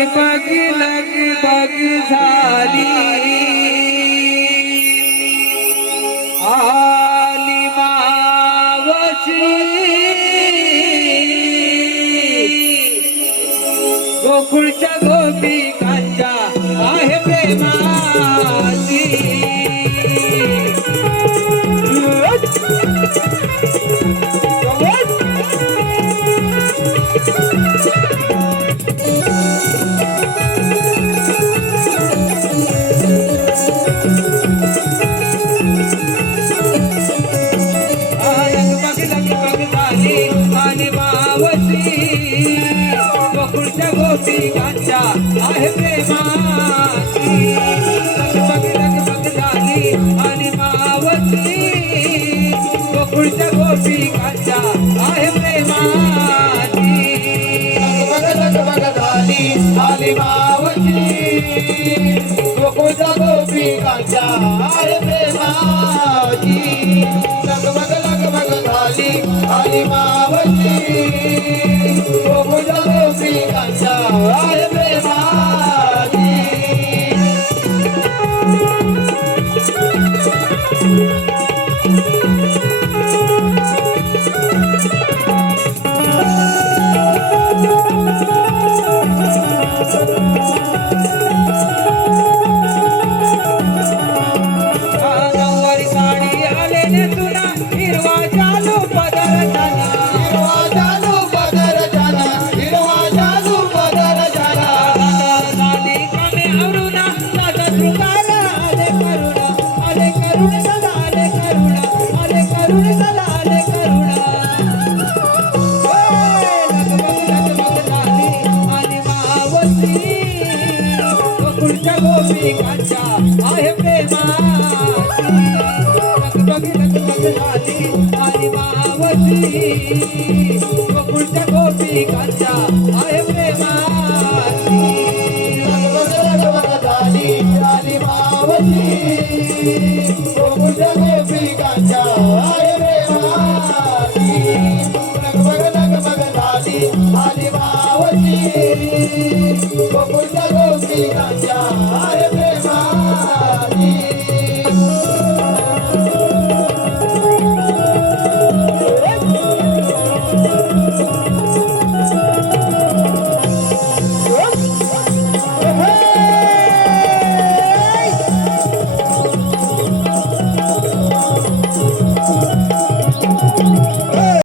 लगबग झाली आली मावशी गोकुळच्या गोपिकांच्या आहे प्रेमाची गोकुळच्या गोपिकांच्या आहे प्रेमाची लगबग झाली आणि मावशी गोकुळच्या गोपिकांच्या आहे प्रेमाची लगबग झाली आणि मावशी गोकुळच्या गोपिकांच्या आहे प्रेमाची लगबग झाली आणि मावशी गोकुळच्या गोपिकांच्या आहे प्रेमाची नऊवारी साडी आले ने तुला हिरवा चालू पदर झाला हिरवा चालू पदर झाला हिरवा चालू पदर झाला झाली कमी आवरुना दादा शृंगार आले करुण सदा आले करुण सदा आले करुण लगबग झाली आणि मावशी गोकुळच्या गोपिकांच्या आहे प्रेमाची लगबग झाली आणि मावशी गोकुळच्या गोपिकांच्या आहे प्रेमाची लगबग झाली आणि मावशी गोकुळच्या गोपिकांच्या